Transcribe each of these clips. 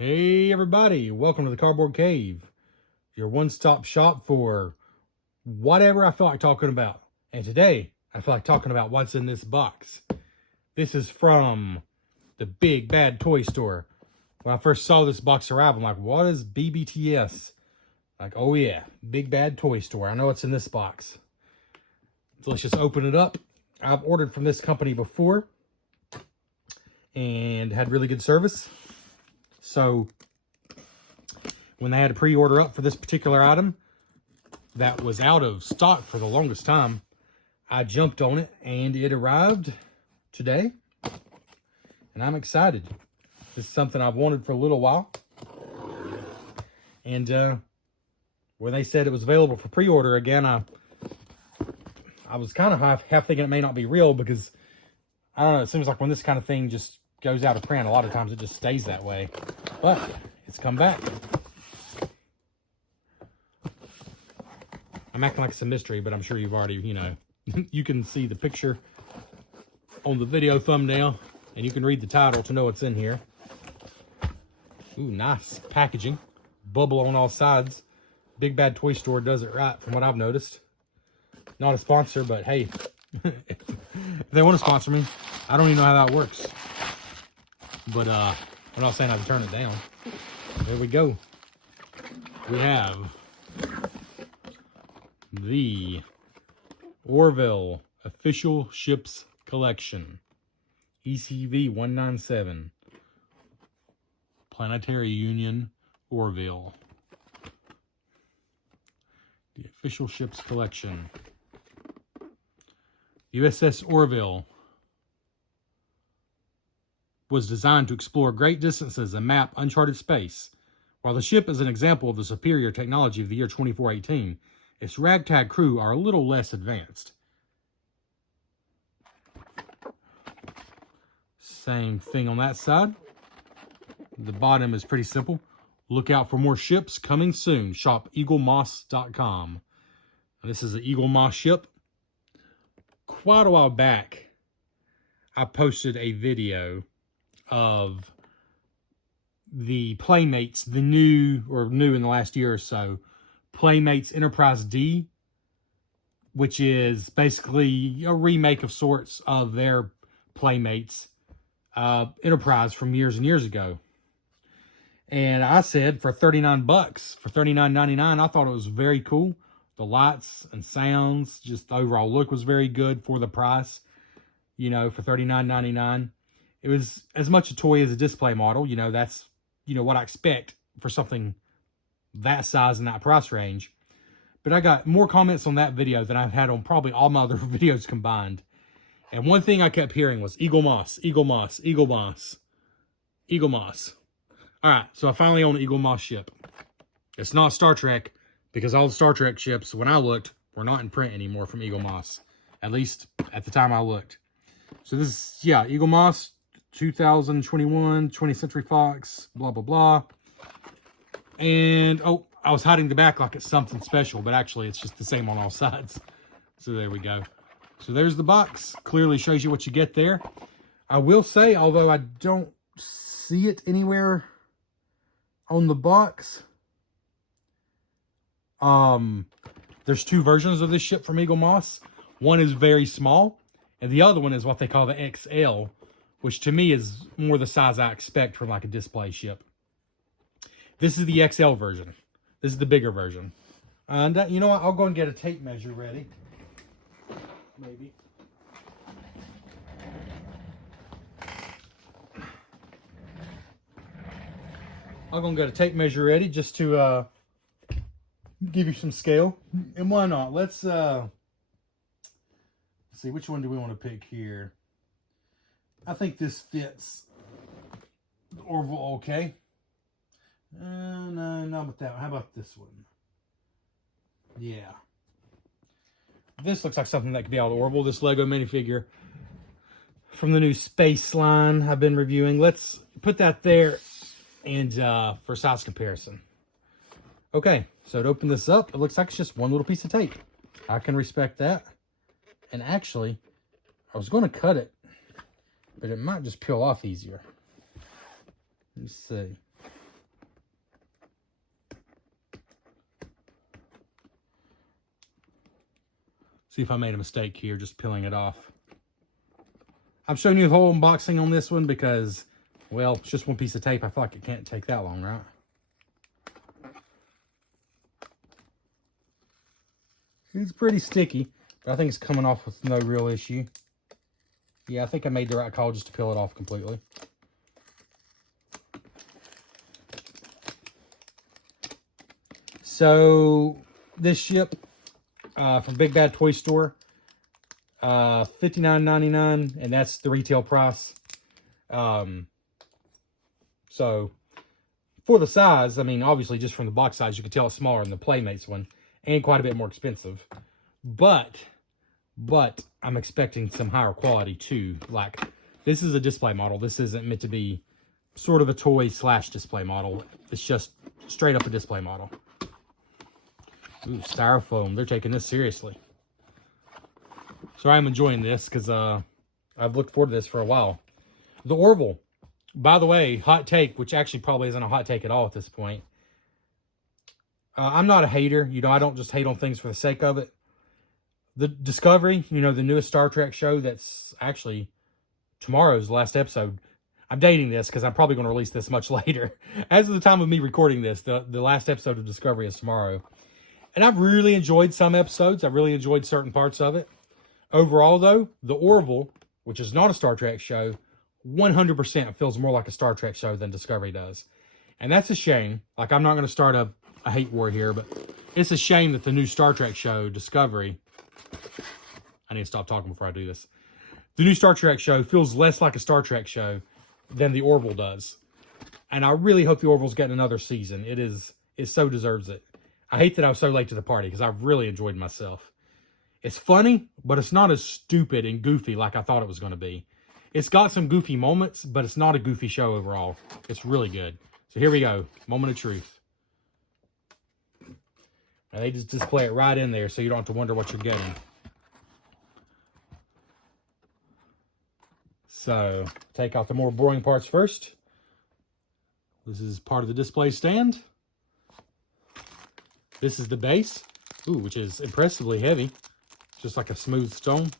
Hey everybody, welcome to the Cardboard Cave, your one-stop shop for whatever I feel like talking about. And today, I feel like talking about what's in this box. This is from the Big Bad Toy Store. When I first saw this box arrive, I'm like, what is BBTS? Like, oh yeah, Big Bad Toy Store. I know what's in this box. So let's just open it up. I've ordered from this company before and had really good service. So when they had a pre-order up for this particular item that was out of stock for the longest time, I jumped on it and it arrived today. And I'm excited. This is something I've wanted for a little while. And when they said it was available for pre-order again, I was kind of half thinking it may not be real because, I don't know, it seems like when this kind of thing just goes out of print, a lot of times it just stays that way. But it's come back. I'm acting like it's a mystery, but I'm sure you've already, you can see the picture on the video thumbnail, and you can read the title to know what's in here. Ooh, nice packaging. Bubble on all sides. Big Bad Toy Store does it right, from what I've noticed. Not a sponsor, but hey, if they want to sponsor me, I don't even know how that works. But I'm not saying I have to turn it down. There we go. We have the Orville Official Ships Collection. ECV 197. Planetary Union, Orville. The Official Ships Collection. USS Orville was designed to explore great distances and map uncharted space. While the ship is an example of the superior technology of the year 2418, its ragtag crew are a little less advanced. Same thing on that side. The bottom is pretty simple. Look out for more ships coming soon. Shop Eaglemoss.com. This is an Eaglemoss ship. Quite a while back, I posted a video of the Playmates, the new in the last year or so, Playmates Enterprise D, which is basically a remake of sorts of their Playmates Enterprise from years and years ago. And I said for $39, for $39.99, I thought it was very cool. The lights and sounds, just the overall look was very good for the price, for $39.99. It was as much a toy as a display model. That's, what I expect for something that size and that price range. But I got more comments on that video than I've had on probably all my other videos combined. And one thing I kept hearing was Eaglemoss, Eaglemoss, Eaglemoss, Eaglemoss. All right, so I finally own an Eaglemoss ship. It's not Star Trek, because all the Star Trek ships, when I looked, were not in print anymore from Eaglemoss. At least at the time I looked. So this is, Eaglemoss 2021, 20th Century Fox, blah, blah, blah. And, I was hiding the back like it's something special, but actually it's just the same on all sides. So there we go. So there's the box. Clearly shows you what you get there. I will say, although I don't see it anywhere on the box, there's two versions of this ship from Eaglemoss. One is very small, and the other one is what they call the XL, which to me is more the size I expect from like a display ship. This is the XL version. This is the bigger version. And you know what? I'll go and get a tape measure ready. Maybe. I'll go and get a tape measure ready just to give you some scale. And why not? Let's see, which one do we want to pick here? I think this fits the Orville okay. No, not with that one. How about this one? Yeah. This looks like something that could be out of the Orville. This Lego minifigure from the new Space line I've been reviewing. Let's put that there and for size comparison. Okay, so to open this up, it looks like it's just one little piece of tape. I can respect that. And actually, I was going to cut it, but it might just peel off easier. Let me see. See if I made a mistake here, just peeling it off. I'm showing you the whole unboxing on this one because, well, it's just one piece of tape. I feel like it can't take that long, right? It's pretty sticky, but I think it's coming off with no real issue. Yeah, I think I made the right call just to peel it off completely. So, this ship from Big Bad Toy Store, $59.99, and that's the retail price. So, for the size, I mean, obviously, just from the box size, you can tell it's smaller than the Playmates one, and quite a bit more expensive. But I'm expecting some higher quality too. Like, this is a display model. This isn't meant to be sort of a toy / display model. It's just straight up a display model. Ooh, styrofoam. They're taking this seriously. So I'm enjoying this because I've looked forward to this for a while. The Orville. By the way, hot take, which actually probably isn't a hot take at all at this point. I'm not a hater. You know, I don't just hate on things for the sake of it. The Discovery, you know, the newest Star Trek show that's actually tomorrow's last episode. I'm dating this because I'm probably going to release this much later. As of the time of me recording this, the last episode of Discovery is tomorrow. And I've really enjoyed some episodes. I've really enjoyed certain parts of it. Overall, though, the Orville, which is not a Star Trek show, 100% feels more like a Star Trek show than Discovery does. And that's a shame. Like, I'm not going to start a hate war here, but it's a shame that the new Star Trek show, Discovery... I need to stop talking before I do this. The new Star Trek show feels less like a Star Trek show than the Orville does. And I really hope the Orville's getting another season. It so deserves it. I hate that I was so late to the party because I've really enjoyed myself. It's funny, but it's not as stupid and goofy like I thought it was going to be. It's got some goofy moments, but it's not a goofy show overall. It's really good. So here we go. Moment of truth. Now they just display it right in there so you don't have to wonder what you're getting. So, take out the more boring parts first. This is part of the display stand. This is the base, which is impressively heavy. Just like a smooth stone.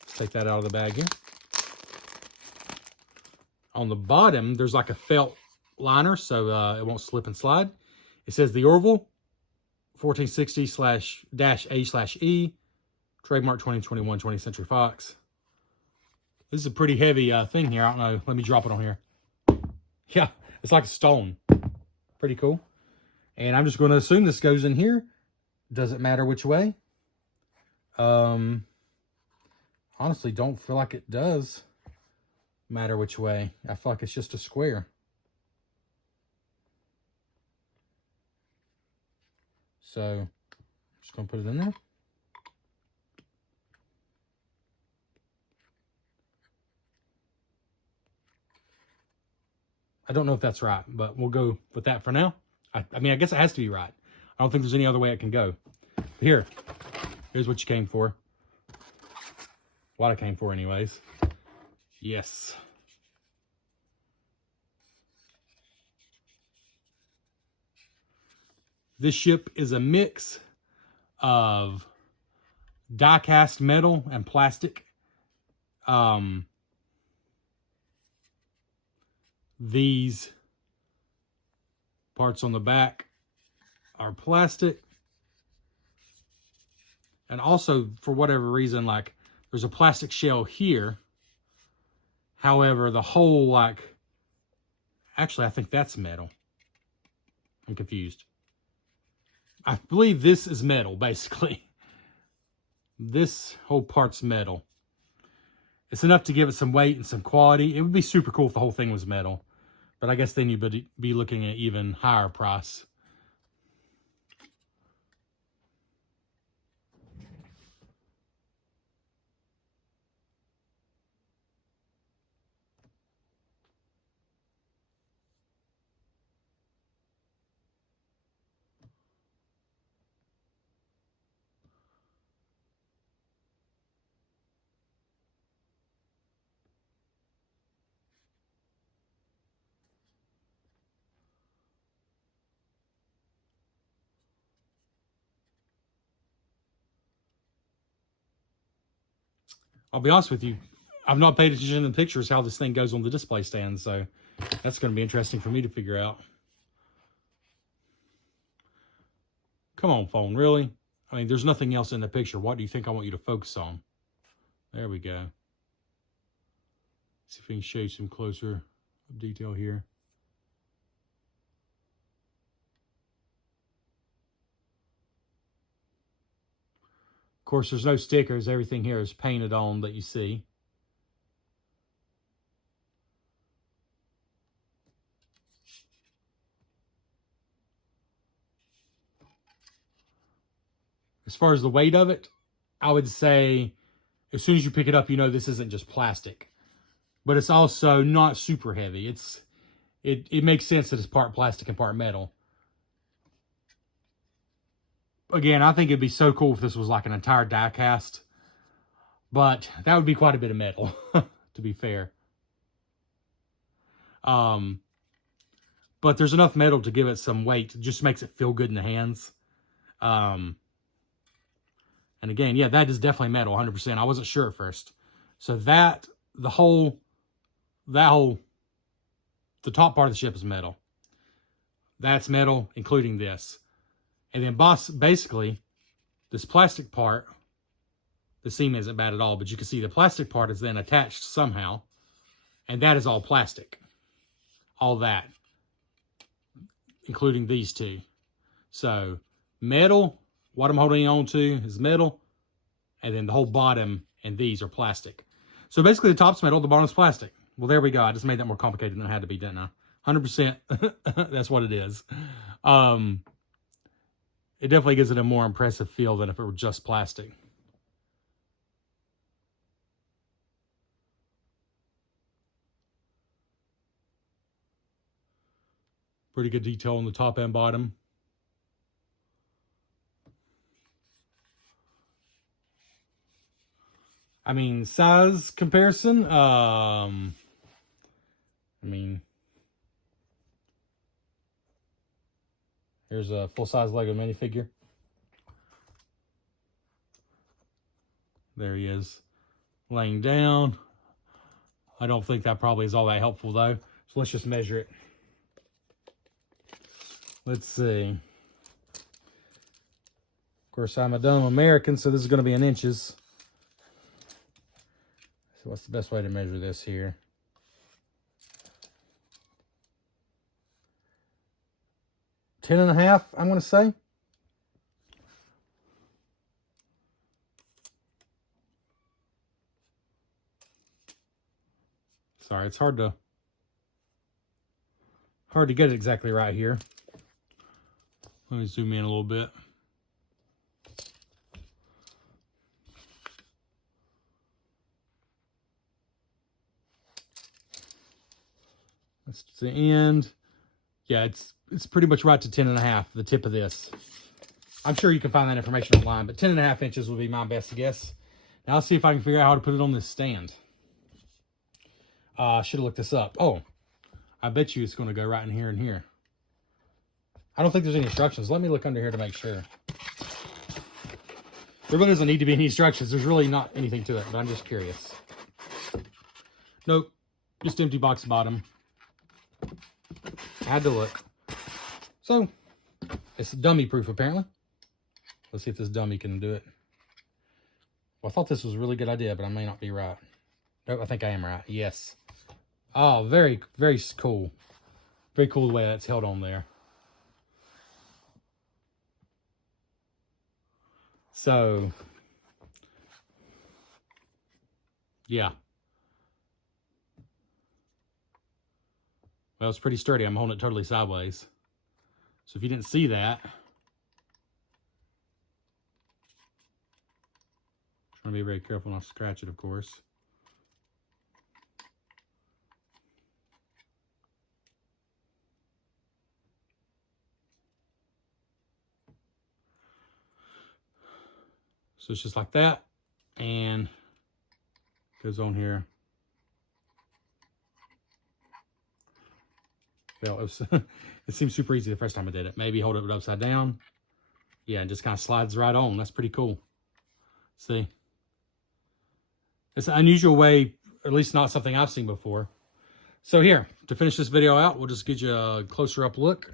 Let's take that out of the bag here. On the bottom, there's like a felt liner, so it won't slip and slide. It says the Orville 1460/-A/E, trademark 2021 20th Century Fox. This is a pretty heavy thing here. I don't know. Let me drop it on here. Yeah, it's like a stone. Pretty cool. And I'm just going to assume this goes in here. Doesn't matter which way. Honestly, don't feel like it does matter which way. I feel like it's just a square. So, I'm just going to put it in there. I don't know if that's right, but we'll go with that for now. I mean, I guess it has to be right. I don't think there's any other way it can go. Here's what you came for. What I came for anyways. Yes. This ship is a mix of die-cast metal and plastic. These parts on the back are plastic. And also, for whatever reason, like, there's a plastic shell here. However, the whole, like... Actually, I think that's metal. I'm confused. I believe this is metal, basically. This whole part's metal. It's enough to give it some weight and some quality. It would be super cool if the whole thing was metal. But I guess then you'd be looking at even higher price. I'll be honest with you, I've not paid attention to the pictures how this thing goes on the display stand, so that's going to be interesting for me to figure out. Come on, phone, really? I mean, there's nothing else in the picture. What do you think I want you to focus on? There we go. See if we can show you some closer detail here. Of course, there's no stickers. Everything here is painted on that you see. As far as the weight of it, I would say as soon as you pick it up, you know this isn't just plastic. But it's also not super heavy. It makes sense that it's part plastic and part metal. Again, I think it'd be so cool if this was like an entire die cast. But that would be quite a bit of metal, to be fair. But there's enough metal to give it some weight. It just makes it feel good in the hands. And again, yeah, that is definitely metal, 100%. I wasn't sure at first. So the top part of the ship is metal. That's metal, including this. And then basically, this plastic part, the seam isn't bad at all, but you can see the plastic part is then attached somehow. And that is all plastic. All that. Including these two. So, metal, what I'm holding on to is metal. And then the whole bottom and these are plastic. So basically the top's metal, the bottom's plastic. Well, there we go. I just made that more complicated than it had to be, didn't I? 100%. That's what it is. It definitely gives it a more impressive feel than if it were just plastic. Pretty good detail on the top and bottom. I mean, size comparison, I mean, here's a full-size Lego minifigure. There he is, laying down. I don't think that probably is all that helpful, though. So let's just measure it. Let's see. Of course, I'm a dumb American, so this is going to be in inches. So what's the best way to measure this here? Ten and a half, I'm going to say. Sorry, it's hard to get it exactly right here. Let me zoom in a little bit. That's the end. Yeah, it's pretty much right to 10 and a half, the tip of this. I'm sure you can find that information online, but 10 and a half inches would be my best guess. Now let's see if I can figure out how to put it on this stand. I should have looked this up. Oh, I bet you it's going to go right in here and here. I don't think there's any instructions. Let me look under here to make sure. There really doesn't need to be any instructions. There's really not anything to it, but I'm just curious. Nope, just empty box bottom. I had to look. So, it's dummy proof apparently. Let's see if this dummy can do it. Well, I thought this was a really good idea, but I may not be right. Nope, I think I am right. Yes. Oh, very, very cool. Very cool the way that's held on there. So, yeah. Well, it's pretty sturdy. I'm holding it totally sideways. So if you didn't see that, trying to be very careful not to scratch it, of course. So it's just like that, and goes on here. Well, it seems super easy the first time I did it. Maybe hold it upside down. Yeah, it just kind of slides right on. That's pretty cool. See? It's an unusual way, at least not something I've seen before. So here, to finish this video out, we'll just get you a closer up look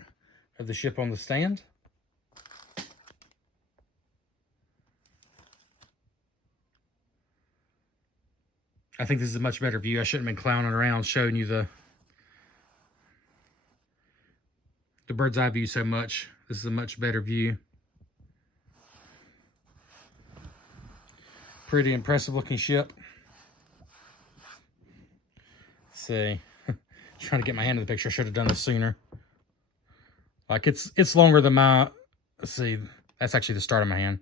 of the ship on the stand. I think this is a much better view. I shouldn't have been clowning around showing you the bird's eye view so much. This is a much better view. Pretty impressive looking ship. Let's see. Trying to get my hand in the picture. I should have done this sooner. Like it's longer than my, let's see, that's actually the start of my hand.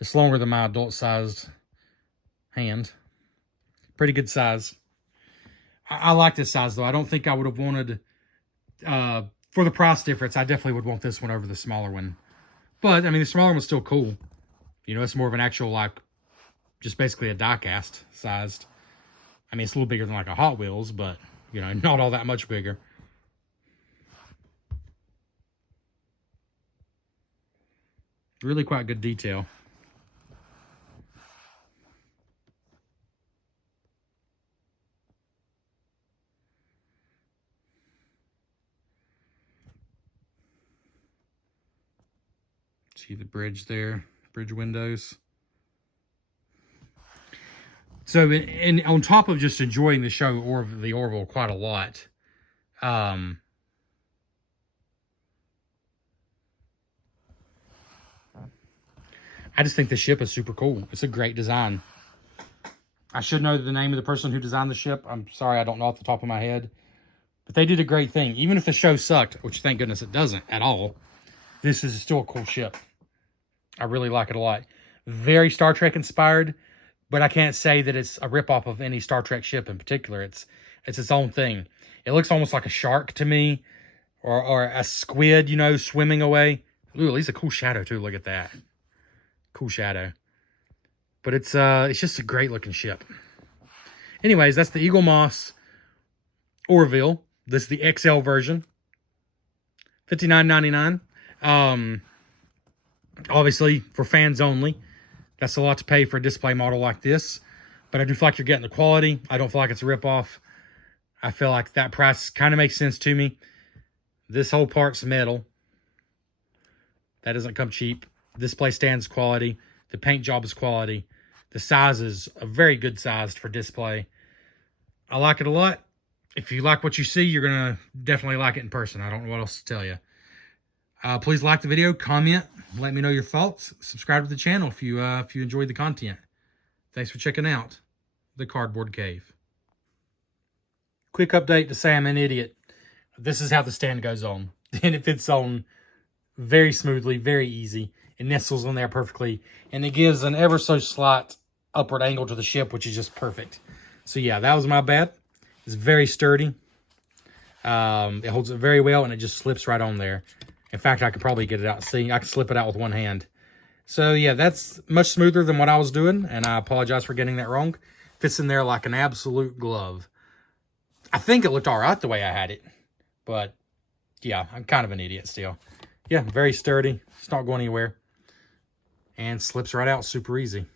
It's longer than my adult sized hand. Pretty good size. I like this size though. I don't think I would have wanted, for the price difference, I definitely would want this one over the smaller one. But I mean, the smaller one's still cool. You know, it's more of an actual, like, just basically a die-cast sized. I mean, it's a little bigger than like a Hot Wheels, but, you know, not all that much bigger. Really quite good detail. See the bridge there, bridge windows. So, and on top of just enjoying the show or the Orville quite a lot, I just think the ship is super cool. It's a great design. I should know the name of the person who designed the ship. I'm sorry, I don't know off the top of my head. But they did a great thing. Even if the show sucked, which thank goodness it doesn't at all, this is still a cool ship. I really like it a lot. Very Star Trek inspired, but I can't say that it's a ripoff of any Star Trek ship in particular. It's its own thing. It looks almost like a shark to me, or a squid, you know, swimming away. Ooh, at least a cool shadow too. Look at that, cool shadow. But it's just a great looking ship. Anyways, that's the Eaglemoss Orville. This is the XL version, $59.99. Obviously, for fans only. That's a lot to pay for a display model like this. But I do feel like you're getting the quality. I don't feel like it's a ripoff. I feel like that price kind of makes sense to me. This whole part's metal. That doesn't come cheap. Display stand's quality. The paint job is quality. The size is a very good size for display. I like it a lot. If you like what you see, you're going to definitely like it in person. I don't know what else to tell you. Please like the video, comment, let me know your thoughts. Subscribe to the channel if you enjoyed the content. Thanks for checking out the Cardboard Cave. Quick update to say I'm an idiot. This is how the stand goes on. And it fits on very smoothly, very easy. It nestles on there perfectly. And it gives an ever so slight upward angle to the ship, which is just perfect. So yeah, that was my bad. It's very sturdy. It holds it very well, and it just slips right on there. In fact, I could probably get it out. See, I can slip it out with one hand. So yeah, that's much smoother than what I was doing, and I apologize for getting that wrong. Fits in there like an absolute glove. I think it looked all right the way I had it, but yeah, I'm kind of an idiot still. Yeah, very sturdy. It's not going anywhere, and slips right out super easy.